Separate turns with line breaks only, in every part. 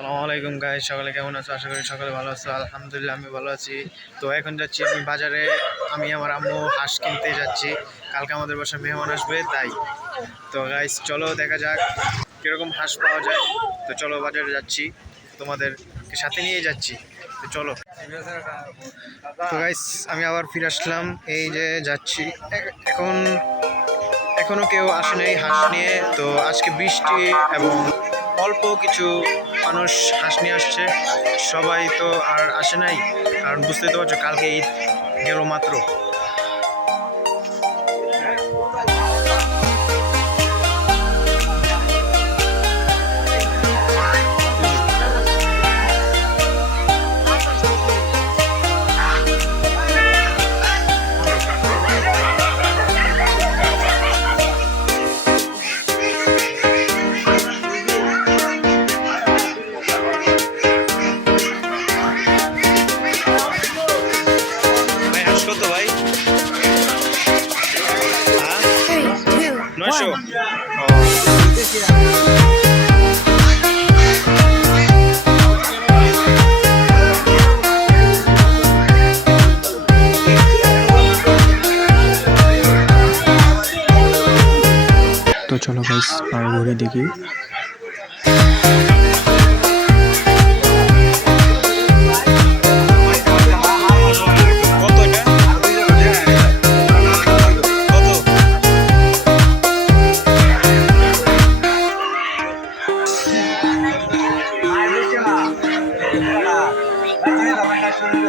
সালামু আলাইকুম গাই সকালে কেমন আছো? আশা করি সকালে ভালো আছো। আলহামদুলিল্লাহ, আমি ভালো আছি। তো এখন যাচ্ছি আমি বাজারে। আমি আমার আম্মু হাঁস কিনতে যাচ্ছি। কালকে আমাদের বাসায় মেহমান আসবে, তাই। তো গাইস চলো দেখা যাক কীরকম হাঁস পাওয়া যায়। তো চলো বাজারে যাচ্ছি। তোমাদেরকে সাথে নিয়ে যাচ্ছি। তো চলো। তো গাইস আমি আবার ফিরে আসলাম। এই যে যাচ্ছি। এখন এখনও কেউ আসেনি হাঁস নিয়ে। তো আজকে বৃষ্টি এবং অল্প কিছু মানুষ হাঁস নিয়ে আসছে। সবাই তো আর আসে নাই। কারণ বুঝতেই তো পারছ, কালকে ঈদ গেল মাত্র। নয়শো
তো চলো গাইস আর ঘুরে দেখি।
Three,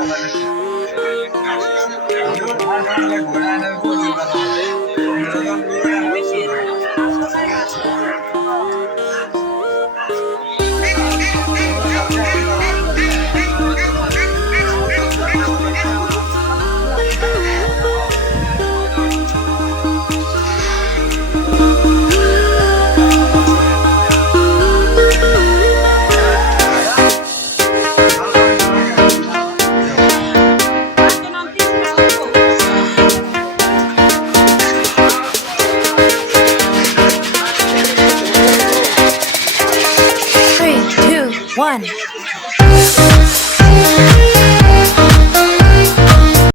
one.